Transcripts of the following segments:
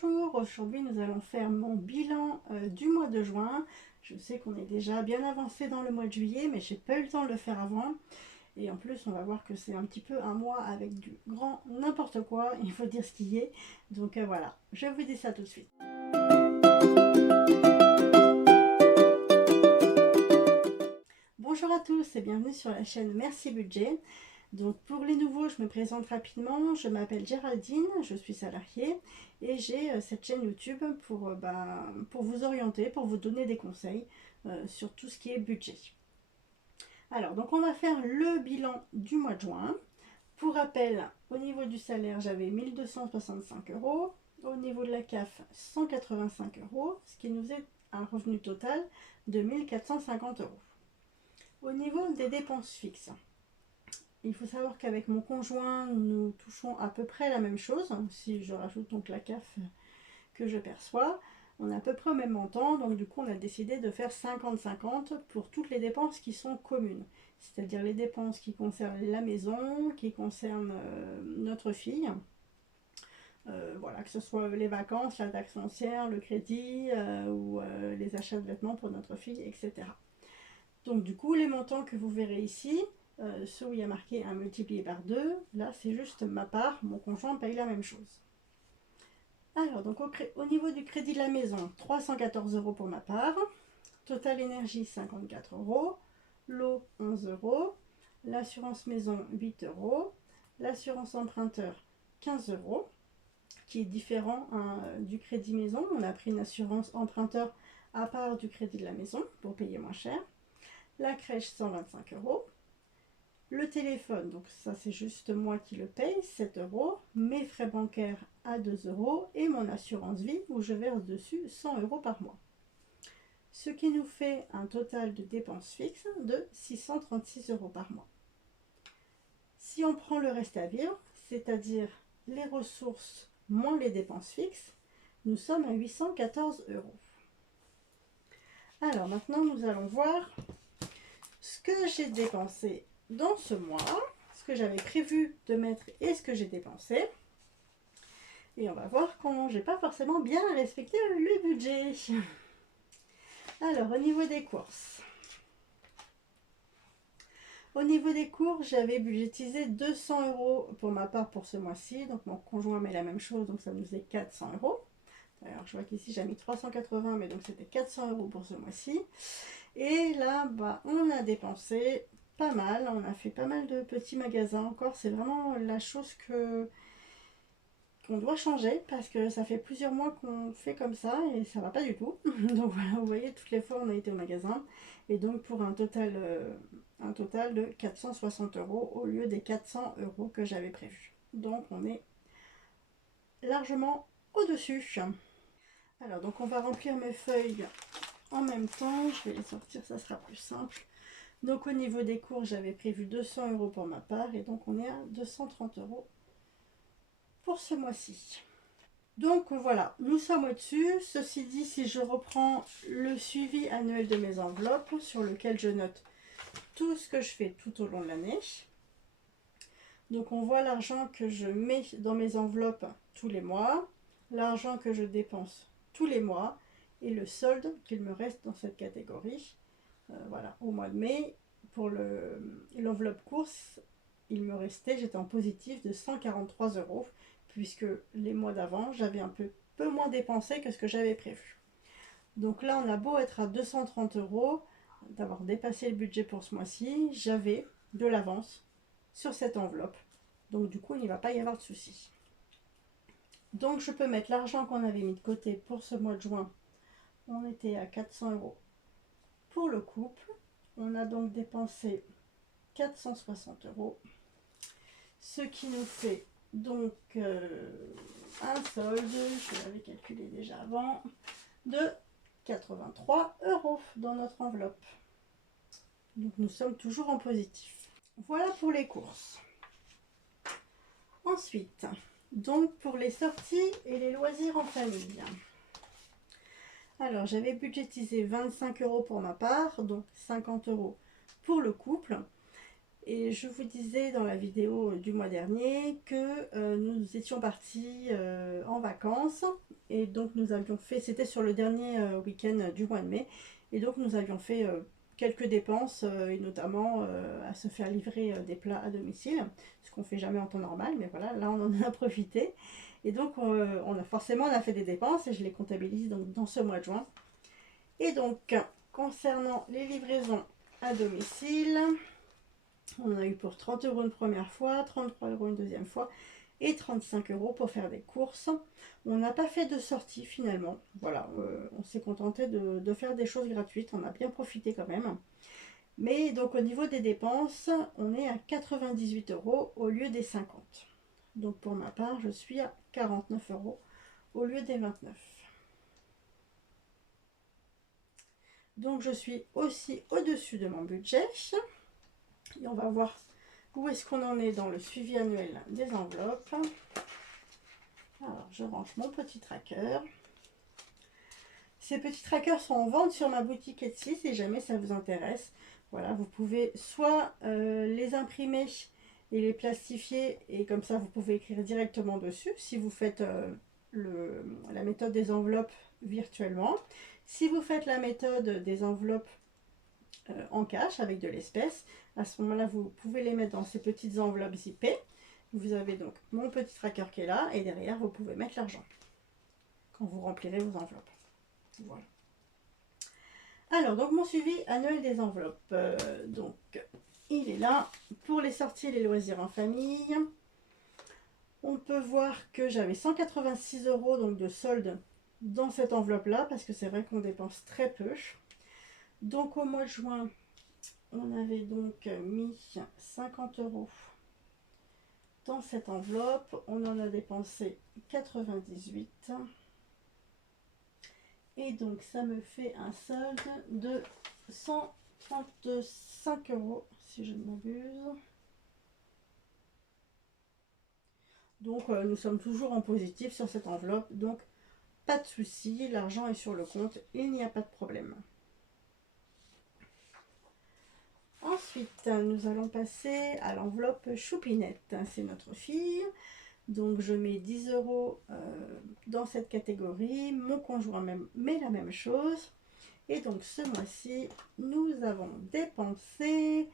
Bonjour, aujourd'hui nous allons faire mon bilan du mois de juin. Je sais qu'on est déjà bien avancé dans le mois de juillet, mais j'ai pas eu le temps de le faire avant. Et en plus, on va voir que c'est un petit peu un mois avec du grand n'importe quoi, il faut dire ce qui est. Donc voilà, je vous dis ça tout de suite. Bonjour à tous et bienvenue sur la chaîne Merci Budget. Donc pour les nouveaux, je me présente rapidement, je m'appelle Géraldine, je suis salariée et j'ai cette chaîne YouTube pour vous orienter, pour vous donner des conseils sur tout ce qui est budget. Alors donc on va faire le bilan du mois de juin. Pour rappel, au niveau du salaire, j'avais 1265 euros, au niveau de la CAF 185 euros, ce qui nous est un revenu total de 1450 euros. Au niveau des dépenses fixes, il faut savoir qu'avec mon conjoint, nous touchons à peu près la même chose. Si je rajoute donc la CAF que je perçois, on est à peu près au même montant. Donc du coup, on a décidé de faire 50-50 pour toutes les dépenses qui sont communes. C'est-à-dire les dépenses qui concernent la maison, qui concernent notre fille. Voilà, que ce soit les vacances, la taxe foncière, le crédit ou les achats de vêtements pour notre fille, etc. Donc du coup, les montants que vous verrez ici, ceux où il y a marqué 1 multiplié par 2, là c'est juste ma part, mon conjoint paye la même chose. Alors, donc au niveau du crédit de la maison, 314 euros pour ma part, Total Énergie 54 euros, l'eau 11 euros, l'assurance maison 8 euros, l'assurance emprunteur 15 euros, qui est différent du crédit maison. On a pris une assurance emprunteur à part du crédit de la maison pour payer moins cher. La crèche 125 euros. Le téléphone, donc ça c'est juste moi qui le paye, 7 euros. Mes frais bancaires à 2 euros. Et mon assurance vie où je verse dessus 100 euros par mois. Ce qui nous fait un total de dépenses fixes de 636 euros par mois. Si on prend le reste à vivre, c'est-à-dire les ressources moins les dépenses fixes, nous sommes à 814 euros. Alors maintenant, nous allons voir ce que j'ai dépensé dans ce mois, ce que j'avais prévu de mettre et ce que j'ai dépensé. Et on va voir comment j'ai pas forcément bien respecté le budget. Alors, au niveau des courses. Au niveau des cours, j'avais budgétisé 200 euros pour ma part pour ce mois-ci. Donc mon conjoint met la même chose, donc ça nous faisait 400 euros. Alors je vois qu'ici j'ai mis 380, mais donc c'était 400 euros pour ce mois-ci. Et là, on a dépensé pas mal. On a fait pas mal de petits magasins encore. C'est vraiment la chose qu'on doit changer parce que ça fait plusieurs mois qu'on fait comme ça et ça va pas du tout. Donc voilà, vous voyez, toutes les fois on a été au magasin et donc pour un total de 460 euros au lieu des 400 euros que j'avais prévu. Donc on est largement au-dessus. Alors donc on va remplir mes feuilles en même temps. Je vais les sortir, ça sera plus simple. Donc au niveau des cours, j'avais prévu 200 euros pour ma part et donc on est à 230 euros pour ce mois-ci. Donc voilà, nous sommes au-dessus. Ceci dit, si je reprends le suivi annuel de mes enveloppes sur lequel je note tout ce que je fais tout au long de l'année. Donc on voit l'argent que je mets dans mes enveloppes tous les mois, l'argent que je dépense tous les mois et le solde qu'il me reste dans cette catégorie. Voilà, au mois de mai, pour l'enveloppe course, il me restait, j'étais en positif de 143 euros, puisque les mois d'avant, j'avais un peu moins dépensé que ce que j'avais prévu. Donc là, on a beau être à 230 euros, d'avoir dépassé le budget pour ce mois-ci, j'avais de l'avance sur cette enveloppe. Donc du coup, il n'y va pas y avoir de souci. Donc je peux mettre l'argent qu'on avait mis de côté pour ce mois de juin. On était à 400 euros pour le couple. On a donc dépensé 460 euros. Ce qui nous fait donc un solde, je l'avais calculé déjà avant, de 83 euros dans notre enveloppe. Donc nous sommes toujours en positif. Voilà pour les courses. Ensuite, donc pour les sorties et les loisirs en famille. Alors j'avais budgétisé 25 euros pour ma part, donc 50 euros pour le couple. Et je vous disais dans la vidéo du mois dernier que nous étions partis en vacances. Et donc nous avions fait, c'était sur le dernier week-end du mois de mai. Et donc nous avions fait quelques dépenses, et notamment à se faire livrer des plats à domicile. Ce qu'on fait jamais en temps normal, mais voilà, là on en a profité. Et donc on a fait des dépenses et je les comptabilise donc dans ce mois de juin. Et donc concernant les livraisons à domicile, on en a eu pour 30 € une première fois, 33 € une deuxième fois et 35 € pour faire des courses. On n'a pas fait de sortie finalement. Voilà, on s'est contenté de faire des choses gratuites. On a bien profité quand même. Mais donc au niveau des dépenses, on est à 98 € au lieu des 50. Donc pour ma part, je suis à 49 € au lieu des 29. Donc je suis aussi au-dessus de mon budget. Et on va voir où est-ce qu'on en est dans le suivi annuel des enveloppes. Alors, je range mon petit tracker. Ces petits trackers sont en vente sur ma boutique Etsy si jamais ça vous intéresse. Voilà, vous pouvez soit les imprimer et les plastifier et comme ça vous pouvez écrire directement dessus si vous faites la méthode des enveloppes virtuellement. Si vous faites la méthode des enveloppes en cash avec de l'espèce, à ce moment là vous pouvez les mettre dans ces petites enveloppes zippées. Vous avez donc mon petit tracker qui est là et derrière vous pouvez mettre l'argent quand vous remplirez vos enveloppes. Voilà. Alors donc mon suivi annuel des enveloppes, donc il est là pour les sorties et les loisirs en famille. On peut voir que j'avais 186 € donc de solde dans cette enveloppe là parce que c'est vrai qu'on dépense très peu. Donc au mois de juin on avait donc mis 50 € dans cette enveloppe, on en a dépensé 98 et donc ça me fait un solde de 135 € si je ne m'abuse. Donc nous sommes toujours en positif sur cette enveloppe, donc pas de souci, l'argent est sur le compte, il n'y a pas de problème. Ensuite, nous allons passer à l'enveloppe Choupinette. C'est notre fille. Donc, je mets 10 € dans cette catégorie. Mon conjoint met la même chose. Et donc, ce mois-ci, nous avons dépensé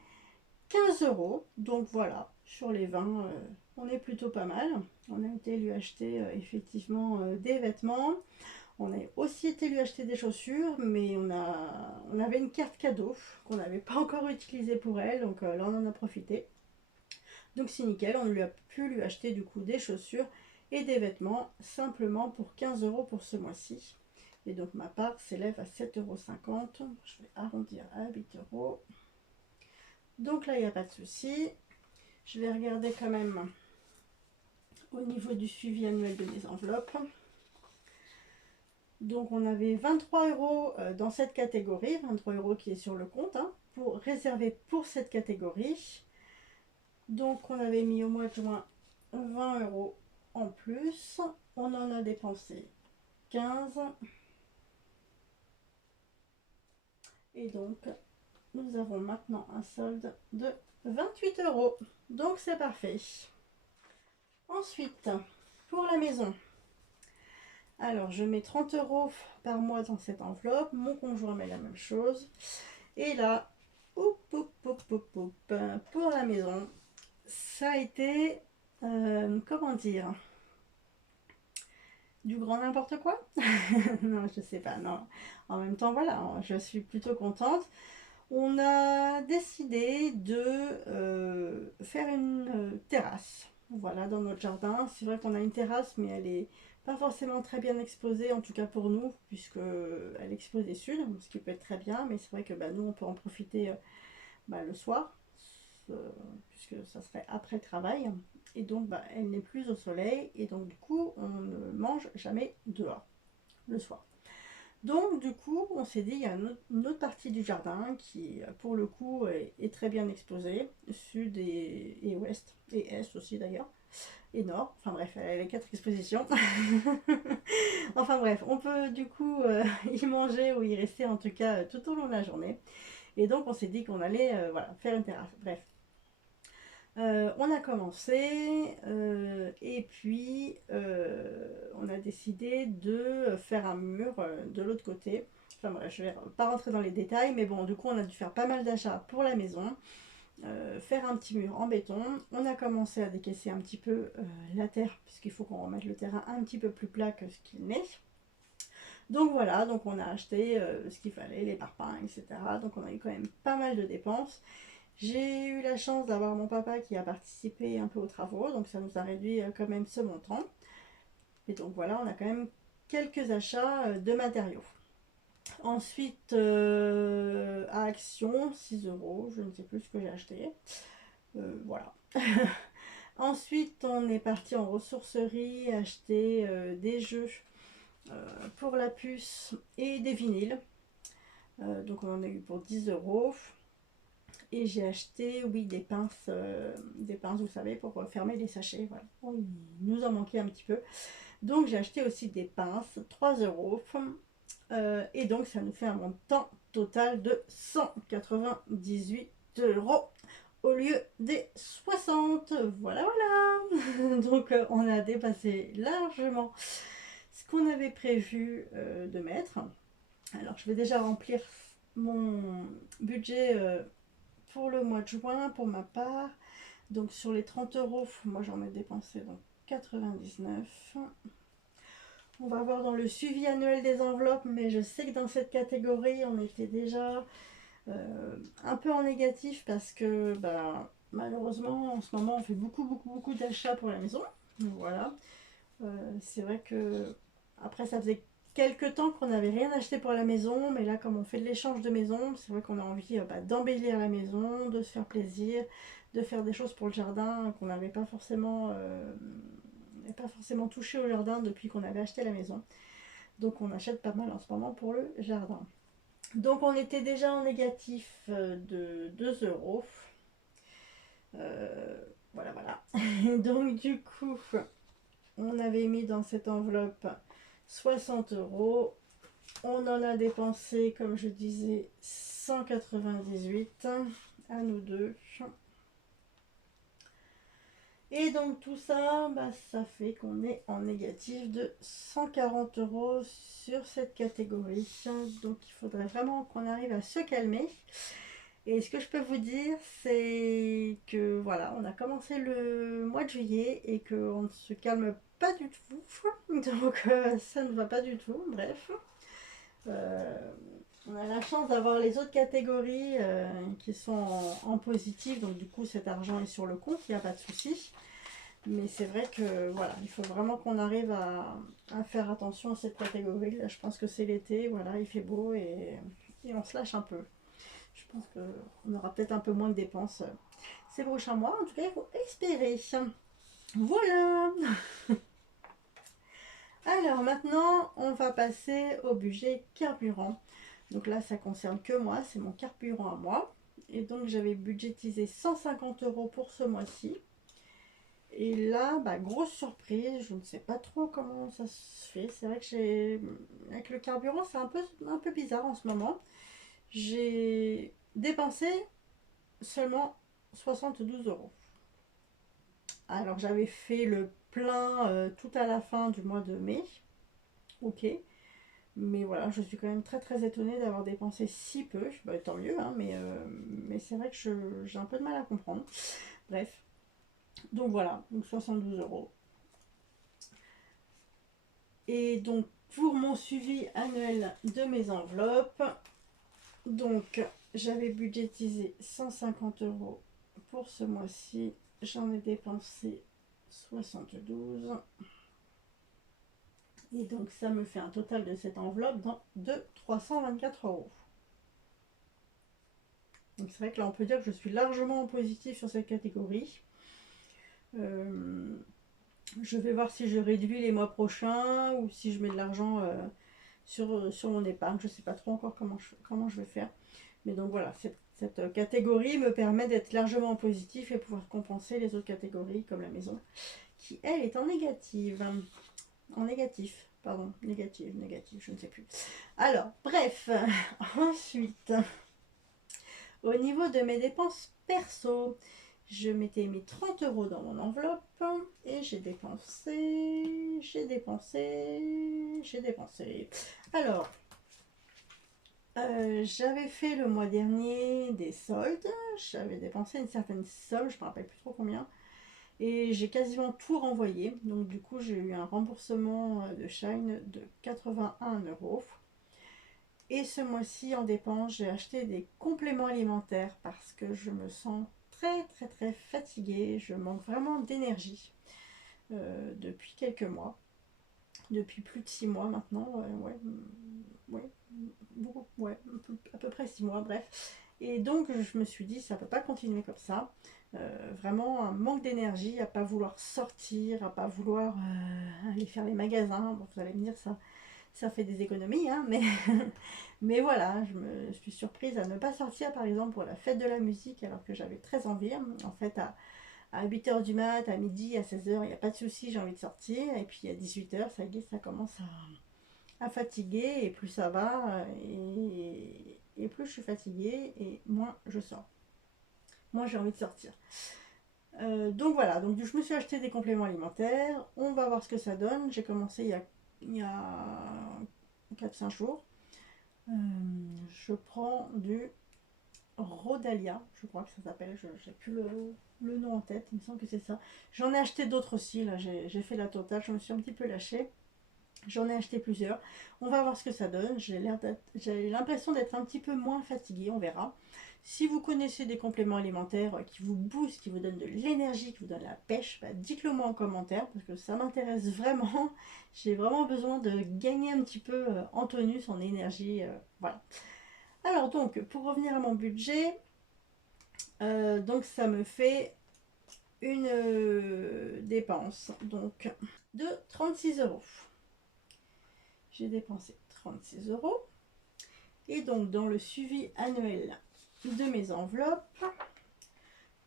15 €. Donc, voilà, sur les 20, on est plutôt pas mal. On a été lui acheter effectivement des vêtements. On a aussi été lui acheter des chaussures, mais on avait une carte cadeau qu'on n'avait pas encore utilisée pour elle, donc là on en a profité. Donc c'est nickel, on lui a pu lui acheter du coup des chaussures et des vêtements simplement pour 15 € pour ce mois-ci. Et donc ma part s'élève à 7,50 €. Je vais arrondir à 8 €. Donc là il n'y a pas de souci. Je vais regarder quand même au niveau du suivi annuel de mes enveloppes. Donc on avait 23 € dans cette catégorie, 23 € qui est sur le compte, hein, pour réserver pour cette catégorie. Donc on avait mis au mois de juin 20 € en plus. On en a dépensé 15. Et donc nous avons maintenant un solde de 28 €. Donc c'est parfait. Ensuite, pour la maison. Alors, je mets 30 € par mois dans cette enveloppe. Mon conjoint met la même chose. Et là, pour la maison, ça a été, comment dire, du grand n'importe quoi. Non, je sais pas, non. En même temps, voilà, je suis plutôt contente. On a décidé de faire une terrasse. Voilà, dans notre jardin. C'est vrai qu'on a une terrasse, mais elle est pas forcément très bien exposée, en tout cas pour nous, puisque elle est exposée sud, ce qui peut être très bien, mais c'est vrai que nous, on peut en profiter le soir, puisque ça serait après le travail. Et donc, elle n'est plus au soleil, et donc, du coup, on ne mange jamais dehors le soir. Donc du coup, on s'est dit, il y a une autre partie du jardin qui, pour le coup, est très bien exposée, sud et ouest, et est aussi d'ailleurs, et nord. Enfin bref, elle a les 4 expositions. Enfin bref, on peut du coup y manger ou y rester en tout cas tout au long de la journée. Et donc on s'est dit qu'on allait voilà, faire une terrasse. Bref. On a commencé et puis on a décidé de faire un mur de l'autre côté. Enfin bref, je vais pas rentrer dans les détails, mais bon, du coup, on a dû faire pas mal d'achats pour la maison, faire un petit mur en béton. On a commencé à décaisser un petit peu la terre, puisqu'il faut qu'on remette le terrain un petit peu plus plat que ce qu'il n'est. Donc voilà, donc on a acheté ce qu'il fallait, les parpaings, etc. Donc on a eu quand même pas mal de dépenses. J'ai eu la chance d'avoir mon papa qui a participé un peu aux travaux, donc ça nous a réduit quand même ce montant. Et donc voilà, on a quand même quelques achats de matériaux. Ensuite, à Action, 6 euros, je ne sais plus ce que j'ai acheté. Voilà. Ensuite, on est parti en ressourcerie acheter des jeux pour la puce et des vinyles. Donc on en a eu pour 10 euros. Et j'ai acheté, oui, des pinces, vous savez, pour fermer les sachets. Voilà. Il nous en manquait un petit peu. Donc j'ai acheté aussi des pinces, 3 euros. Et donc ça nous fait un montant total de 198 euros au lieu des 60. Voilà, voilà. Donc on a dépassé largement ce qu'on avait prévu de mettre. Alors je vais déjà remplir mon budget pour le mois de juin pour ma part. Donc sur les 30 euros, moi j'en ai dépensé donc 99. On va voir dans le suivi annuel des enveloppes, mais je sais que dans cette catégorie, on était déjà un peu en négatif parce que malheureusement, en ce moment, on fait beaucoup d'achats pour la maison. Donc voilà. C'est vrai que après, ça faisait quelques temps qu'on n'avait rien acheté pour la maison, mais là, comme on fait de l'échange de maison, c'est vrai qu'on a envie d'embellir la maison, de se faire plaisir, de faire des choses pour le jardin qu'on n'avait pas forcément touché au jardin depuis qu'on avait acheté la maison. Donc on achète pas mal en ce moment pour le jardin. Donc on était déjà en négatif de 2 euros. Voilà, voilà. Donc du coup, on avait mis dans cette enveloppe 60 euros. On en a dépensé, comme je disais, 198 à nous deux. Et donc tout ça, ça fait qu'on est en négatif de 140 euros sur cette catégorie. Donc il faudrait vraiment qu'on arrive à se calmer. Et ce que je peux vous dire, c'est que voilà, on a commencé le mois de juillet et qu'on ne se calme pas du tout. Donc ça ne va pas du tout, bref. On a la chance d'avoir les autres catégories qui sont en positif, donc du coup cet argent est sur le compte, il n'y a pas de souci. Mais c'est vrai que voilà, il faut vraiment qu'on arrive à faire attention à cette catégorie. Là, je pense que c'est l'été, voilà, il fait beau et on se lâche un peu. Je pense qu'on aura peut-être un peu moins de dépenses ces prochains mois. En tout cas, il faut espérer. Voilà. Alors maintenant, on va passer au budget carburant. Donc là, ça concerne que moi, c'est mon carburant à moi. Et donc j'avais budgétisé 150 euros pour ce mois-ci. Et là, grosse surprise, je ne sais pas trop comment ça se fait. C'est vrai que avec le carburant, c'est un peu bizarre en ce moment. J'ai dépensé seulement 72 euros. Alors j'avais fait le plein tout à la fin du mois de mai. Ok. Mais voilà, je suis quand même très étonnée d'avoir dépensé si peu. Tant mieux, hein, mais c'est vrai que j'ai un peu de mal à comprendre. Bref. Donc voilà, donc 72 euros. Et donc pour mon suivi annuel de mes enveloppes, donc j'avais budgétisé 150 euros pour ce mois-ci. J'en ai dépensé 72. Et donc ça me fait un total de cette enveloppe de 324 euros. Donc c'est vrai que là on peut dire que je suis largement en positif sur cette catégorie. Je vais voir si je réduis les mois prochains ou si je mets de l'argent sur mon épargne. Je ne sais pas trop encore comment je vais faire. Mais donc voilà, cette catégorie me permet d'être largement en positif et pouvoir compenser les autres catégories comme la maison qui elle est en négative. En négatif, pardon, négative, je ne sais plus. Alors, bref, ensuite, au niveau de mes dépenses perso, Je m'étais mis 30 euros dans mon enveloppe et j'ai dépensé, j'ai dépensé. Alors, j'avais fait le mois dernier des soldes, j'avais dépensé une certaine somme, je ne me rappelle plus trop combien, et j'ai quasiment tout renvoyé. Donc du coup, j'ai eu un remboursement de Shine de 81 euros. Et ce mois-ci, en dépenses, j'ai acheté des compléments alimentaires parce que je me sens très fatiguée. Je manque vraiment d'énergie depuis quelques mois. Depuis plus de 6 mois maintenant. Ouais, beaucoup, ouais, à peu près 6 mois, bref. Et donc, je me suis dit, ça ne peut pas continuer comme ça. Vraiment un manque d'énergie, à pas vouloir sortir, à pas vouloir aller faire les magasins. Bon, vous allez me dire, ça fait des économies, hein, mais, mais voilà, je me suis surprise à ne pas sortir par exemple pour la fête de la musique alors que j'avais très envie. En fait, à 8 h du mat, à midi, à 16 h, il n'y a pas de souci, j'ai envie de sortir. Et puis à 18 h, ça y est, ça commence à fatiguer. Et plus ça va, et plus je suis fatiguée, et moins je sors. Moi, j'ai envie de sortir. Donc voilà, donc je me suis acheté des compléments alimentaires. On va voir ce que ça donne. J'ai commencé il y a 4-5 jours. Je prends du Rodalia, je crois que ça s'appelle, je n'ai plus le nom en tête, il me semble que c'est ça. J'en ai acheté d'autres aussi, là j'ai fait la totale, je me suis un petit peu lâchée. J'en ai acheté plusieurs. On va voir ce que ça donne. J'ai l'impression d'être un petit peu moins fatiguée, on verra. Si vous connaissez des compléments alimentaires qui vous boostent, qui vous donnent de l'énergie, qui vous donnent la pêche, bah dites-le moi en commentaire parce que ça m'intéresse vraiment. J'ai vraiment besoin de gagner un petit peu en tonus, en énergie. Voilà. Alors donc, pour revenir à mon budget, donc ça me fait une dépense donc de 36 euros. J'ai dépensé 36 euros. Et donc dans le suivi annuel de mes enveloppes,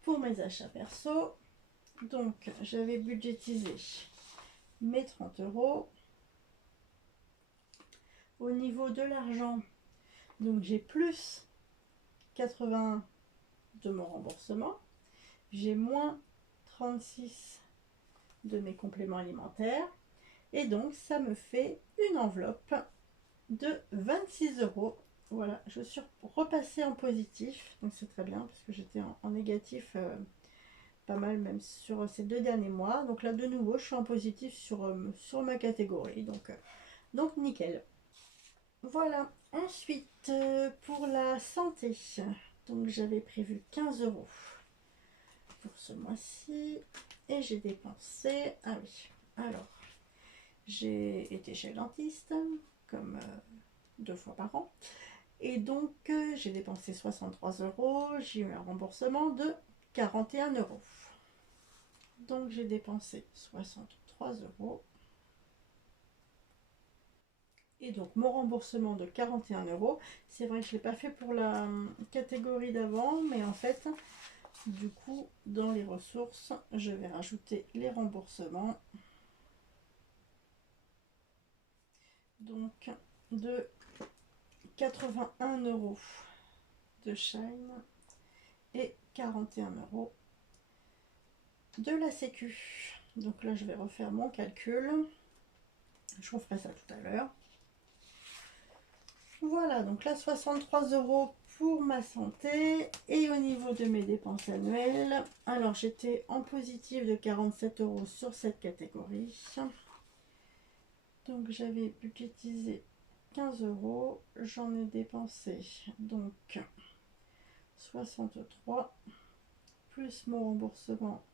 pour mes achats perso, donc j'avais budgétisé mes 30 euros. Au niveau de l'argent, donc j'ai plus 80 de mon remboursement, j'ai moins 36 de mes compléments alimentaires, et donc ça me fait une enveloppe de 26 euros. Voilà, je suis repassée en positif, donc c'est très bien parce que j'étais en négatif pas mal même sur ces 2 derniers mois. Donc là de nouveau je suis en positif sur ma catégorie, donc nickel. Voilà, ensuite pour la santé, donc j'avais prévu 15 euros pour ce mois-ci et j'ai dépensé, ah oui, alors j'ai été chez le dentiste comme 2 fois par an. Et donc, j'ai dépensé 63 euros. J'ai eu un remboursement de 41 euros. Donc, j'ai dépensé 63 euros. Et donc, mon remboursement de 41 euros. C'est vrai que je ne l'ai pas fait pour la catégorie d'avant. Mais en fait, du coup, dans les ressources, je vais rajouter les remboursements. Donc, de 81 euros de Shine et 41 euros de la sécu. Donc là je vais refaire mon calcul, je vous ferai ça tout à l'heure. Voilà, donc là 63 euros pour ma santé. Et au niveau de mes dépenses annuelles, alors j'étais en positif de 47 euros sur cette catégorie. Donc j'avais budgétisé 15 euros, j'en ai dépensé donc 63 plus mon remboursement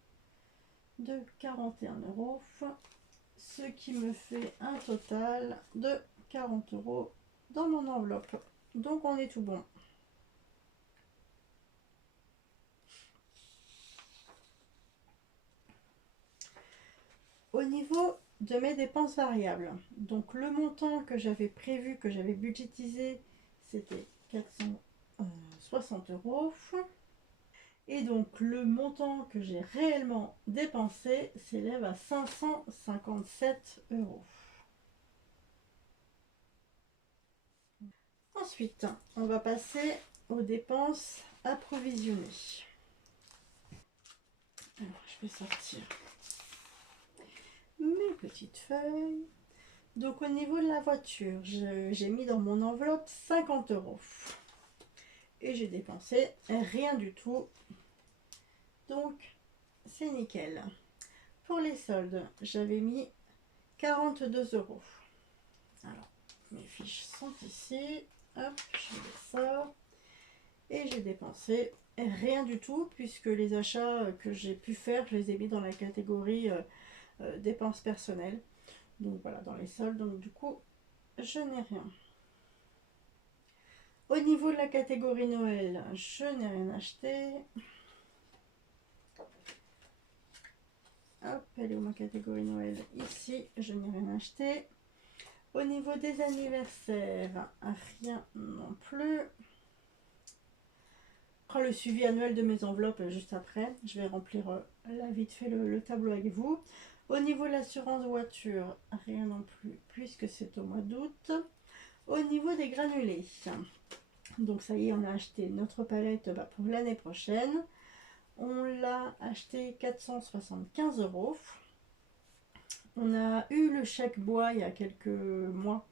de 41 euros, ce qui me fait un total de 40 euros dans mon enveloppe. Donc on est tout bon. Au niveau de mes dépenses variables, donc le montant que j'avais prévu, que j'avais budgétisé, c'était 460 euros. Et donc le montant que j'ai réellement dépensé s'élève à 557 euros. Ensuite, on va passer aux dépenses approvisionnées. je vais sortir mes petites feuilles. Donc au niveau de la voiture, j'ai mis dans mon enveloppe 50 euros. Et j'ai dépensé rien du tout. Donc c'est nickel. Pour les soldes, j'avais mis 42 euros. Alors, mes fiches sont ici. Hop, je les sors. Et j'ai dépensé rien du tout, puisque les achats que j'ai pu faire, je les ai mis dans la catégorie dépenses personnelles. Donc voilà, dans les soldes. Donc du coup, je n'ai rien. Au niveau de la catégorie Noël, je n'ai rien acheté. Hop, elle est où ma catégorie Noël? Ici, je n'ai rien acheté. Au niveau des anniversaires, rien non plus. Je ferai le suivi annuel de mes enveloppes juste après. Je vais remplir là vite fait le tableau avec vous. Au niveau de l'assurance voiture, rien non plus puisque c'est au mois d'août. Au niveau des granulés, donc ça y est, on a acheté notre palette pour l'année prochaine. On l'a acheté 475 euros. On a eu le chèque bois il y a quelques mois,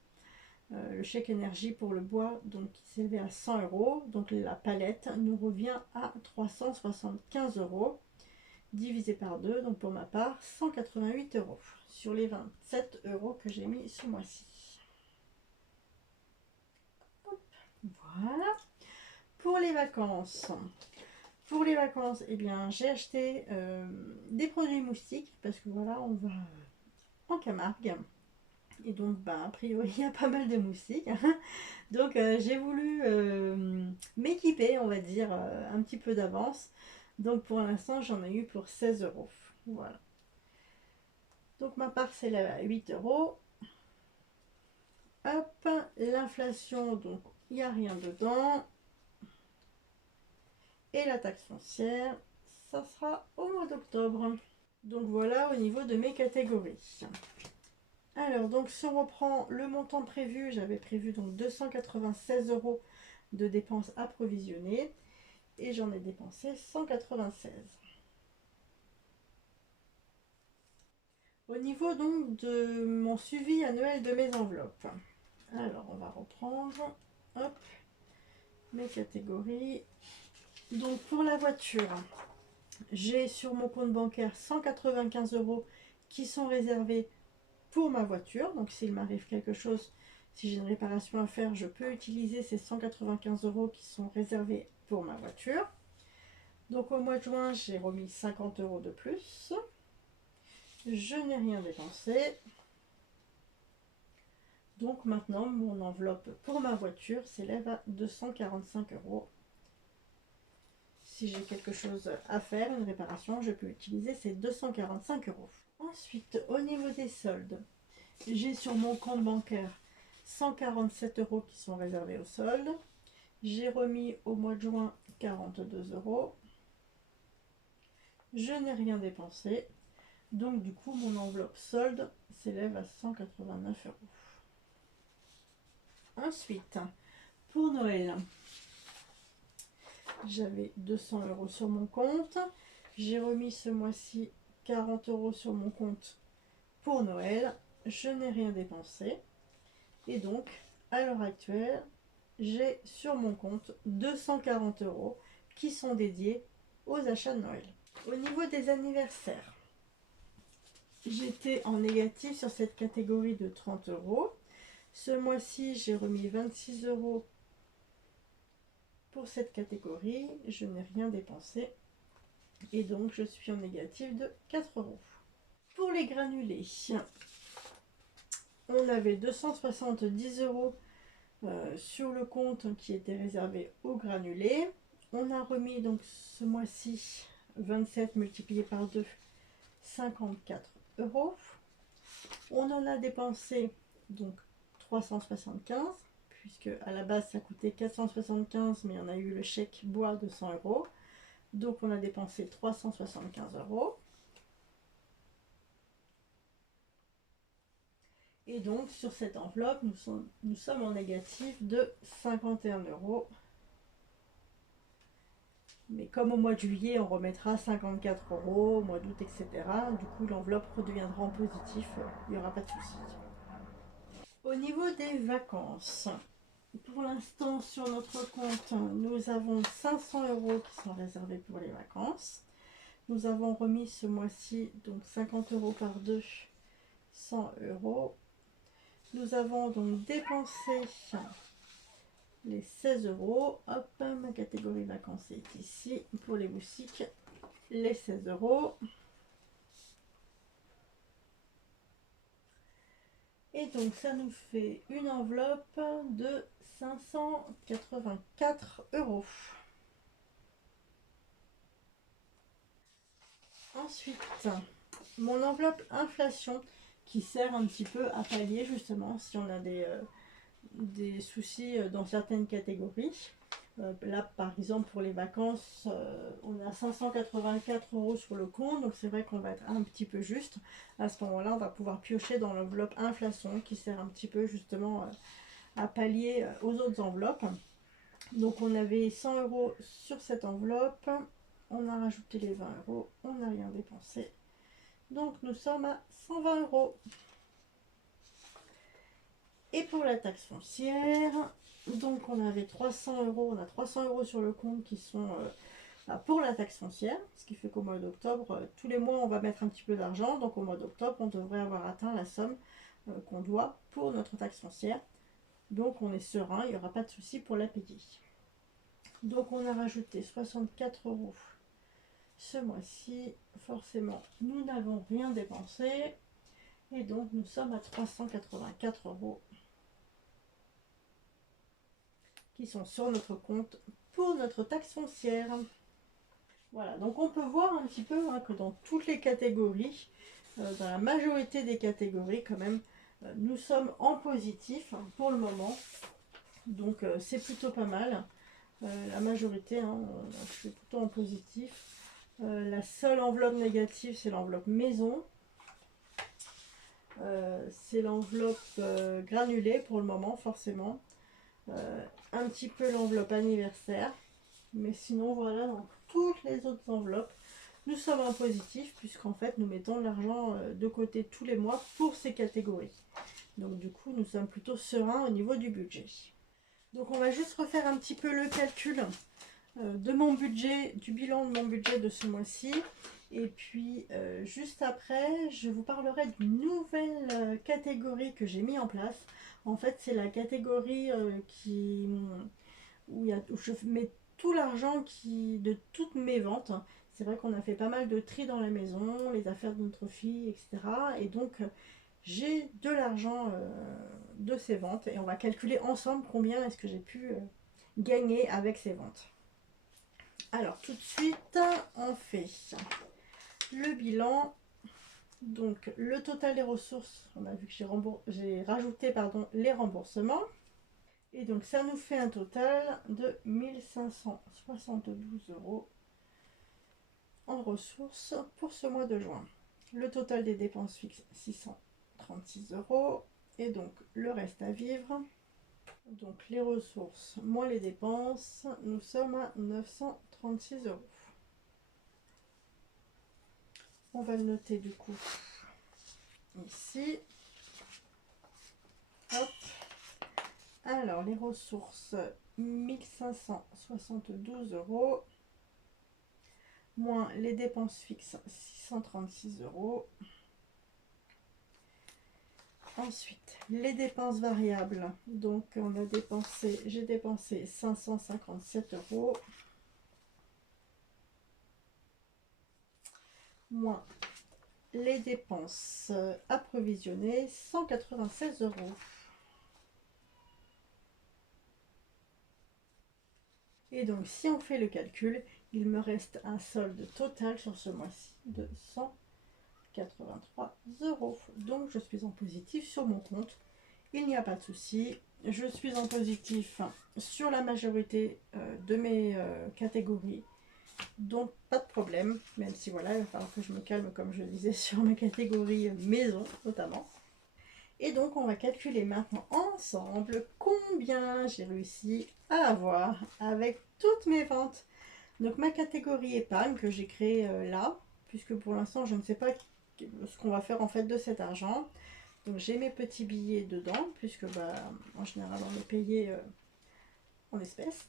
le chèque énergie pour le bois, donc qui s'élevait à 100 euros. Donc la palette nous revient à 375 euros, divisé par 2. Donc pour ma part, 188 euros sur les 27 euros que j'ai mis ce mois-ci. Voilà. Pour les vacances, eh bien, j'ai acheté des produits moustiques parce que voilà, on va en Camargue. Et donc, a priori, il y a pas mal de moustiques. Donc, j'ai voulu m'équiper, on va dire, un petit peu d'avance. Donc, pour l'instant, j'en ai eu pour 16 euros. Voilà. Donc, ma part, c'est à 8 euros. Hop, l'inflation, donc, il n'y a rien dedans. Et la taxe foncière, ça sera au mois d'octobre. Donc, voilà au niveau de mes catégories. Alors, donc, si on reprend le montant prévu, j'avais prévu donc 296 euros de dépenses approvisionnées et j'en ai dépensé 196. Au niveau donc de mon suivi annuel de mes enveloppes, alors on va reprendre, hop, mes catégories. Donc pour la voiture, j'ai sur mon compte bancaire 195 euros qui sont réservés pour ma voiture. Donc s'il m'arrive quelque chose, si j'ai une réparation à faire, je peux utiliser ces 195 euros qui sont réservés pour ma voiture. Donc au mois de juin, j'ai remis 50 euros de plus. Je n'ai rien dépensé. Donc maintenant, mon enveloppe pour ma voiture s'élève à 245 euros. Si j'ai quelque chose à faire, une réparation, je peux utiliser ces 245 euros. Ensuite, au niveau des soldes, j'ai sur mon compte bancaire 147 euros qui sont réservés au solde. J'ai remis au mois de juin 42 euros. Je n'ai rien dépensé. Donc du coup, mon enveloppe solde s'élève à 189 euros. Ensuite, pour Noël, j'avais 200 euros sur mon compte. J'ai remis ce mois-ci 40 euros sur mon compte pour Noël. Je n'ai rien dépensé. Et donc, à l'heure actuelle, j'ai sur mon compte 240 euros qui sont dédiés aux achats de Noël. Au niveau des anniversaires, j'étais en négatif sur cette catégorie de 30 euros. Ce mois-ci, j'ai remis 26 euros pour cette catégorie. Je n'ai rien dépensé. Et donc, je suis en négatif de 4 euros. Pour les granulés, on avait 270 euros sur le compte qui était réservé aux granulés. On a remis donc ce mois-ci 27 multiplié par 2, 54 euros. On en a dépensé donc 375, puisque à la base ça coûtait 475, mais on a eu le chèque bois de 100 euros. Donc on a dépensé 375 euros. Et donc sur cette enveloppe, nous sommes en négatif de 51 euros. Mais comme au mois de juillet, on remettra 54 euros, au mois d'août, etc. Du coup, l'enveloppe redeviendra en positif, il n'y aura pas de souci. Au niveau des vacances, pour l'instant, sur notre compte, nous avons 500 euros qui sont réservés pour les vacances. Nous avons remis ce mois-ci, donc 50 euros par deux, 100 euros. Nous avons donc dépensé les 16 euros. Hop, ma catégorie vacances est ici. Pour les boutiques, les 16 euros. Et donc ça nous fait une enveloppe de 584 euros. Ensuite, mon enveloppe inflation qui sert un petit peu à pallier justement si on a des soucis dans certaines catégories. Là, par exemple, pour les vacances, on a 584 euros sur le compte, donc c'est vrai qu'on va être un petit peu juste. À ce moment-là, on va pouvoir piocher dans l'enveloppe inflation qui sert un petit peu justement à pallier aux autres enveloppes. Donc on avait 100 euros sur cette enveloppe, on a rajouté les 20 euros, on n'a rien dépensé. Donc nous sommes à 120 euros. Et pour la taxe foncière, donc on avait 300 euros, on a 300 euros sur le compte qui sont pour la taxe foncière, ce qui fait qu'au mois d'octobre, tous les mois on va mettre un petit peu d'argent, donc au mois d'octobre on devrait avoir atteint la somme qu'on doit pour notre taxe foncière. Donc on est serein, il n'y aura pas de souci pour la payer. Donc on a rajouté 64 euros ce mois-ci, forcément nous n'avons rien dépensé, et donc nous sommes à 384 euros qui sont sur notre compte pour notre taxe foncière. Voilà, donc on peut voir un petit peu que dans toutes les catégories, dans la majorité des catégories quand même, nous sommes en positif pour le moment. Donc c'est plutôt pas mal. La majorité, je suis plutôt en positif. La seule enveloppe négative, c'est l'enveloppe maison. C'est l'enveloppe granulée pour le moment, forcément. Un petit peu l'enveloppe anniversaire. Mais sinon, voilà, dans toutes les autres enveloppes, nous sommes en positif, puisqu'en fait, nous mettons de l'argent de côté tous les mois pour ces catégories. Donc du coup, nous sommes plutôt sereins au niveau du budget. Donc on va juste refaire un petit peu le calcul de mon budget, du bilan de mon budget de ce mois-ci. Et puis juste après, je vous parlerai d'une nouvelle catégorie que j'ai mis en place. En fait, c'est la catégorie où je mets tout l'argent de toutes mes ventes. C'est vrai qu'on a fait pas mal de tri dans la maison, les affaires de notre fille, etc. Et donc, j'ai de l'argent de ces ventes et on va calculer ensemble combien est-ce que j'ai pu gagner avec ces ventes. Alors, tout de suite, on fait le bilan. Donc, le total des ressources, on a vu que j'ai rajouté les remboursements. Et donc ça nous fait un total de 1572 euros en ressources pour ce mois de juin. Le total des dépenses fixes, 636 euros. Et donc le reste à vivre. Donc les ressources moins les dépenses, nous sommes à 936 euros. On va le noter du coup ici. Hop. Alors, les ressources, 1572 euros, moins les dépenses fixes, 636 euros. Ensuite, les dépenses variables, donc j'ai dépensé 557 euros, moins les dépenses approvisionnées, 196 euros. Et donc, si on fait le calcul, il me reste un solde total sur ce mois-ci de 183 euros. Donc, je suis en positif sur mon compte. Il n'y a pas de souci. Je suis en positif sur la majorité de mes catégories. Donc, pas de problème. Même si, voilà, il va falloir que je me calme, comme je disais, sur ma catégorie maison, notamment. Et donc, on va calculer maintenant ensemble combien j'ai réussi à avoir avec toutes mes ventes Donc ma catégorie épargne que j'ai créée là, puisque pour l'instant je ne sais pas ce qu'on va faire en fait de cet argent. Donc j'ai mes petits billets dedans, puisque bah, en général on est payé en espèces.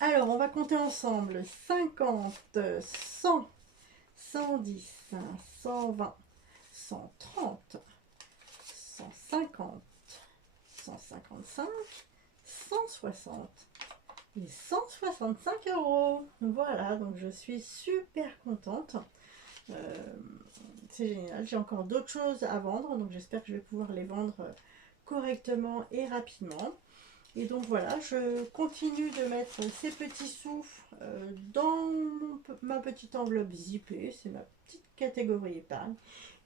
Alors on va compter ensemble 50, 100, 110, 120, 130, 150, 155, 160 et 165 euros. Voilà, donc je suis super contente. Euh, c'est génial. J'ai encore d'autres choses à vendre, donc j'espère que je vais pouvoir les vendre correctement et rapidement. Et donc voilà, je continue de mettre ces petits sous dans ma petite enveloppe zippée. C'est ma petite catégorie épargne.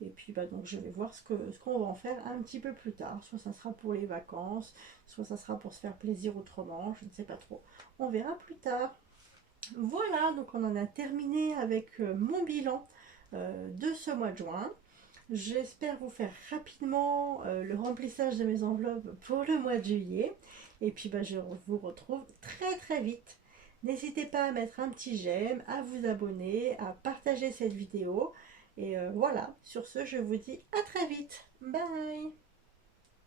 Et puis bah, donc je vais voir ce qu'on va en faire un petit peu plus tard. Soit ça sera pour les vacances, soit ça sera pour se faire plaisir autrement. Je ne sais pas trop. On verra plus tard. Voilà, donc on en a terminé avec mon bilan de ce mois de juin. J'espère vous faire rapidement le remplissage de mes enveloppes pour le mois de juillet. Et puis bah, je vous retrouve très très vite. N'hésitez pas à mettre un petit j'aime, à vous abonner, à partager cette vidéo. Et voilà, sur ce, je vous dis à très vite. Bye!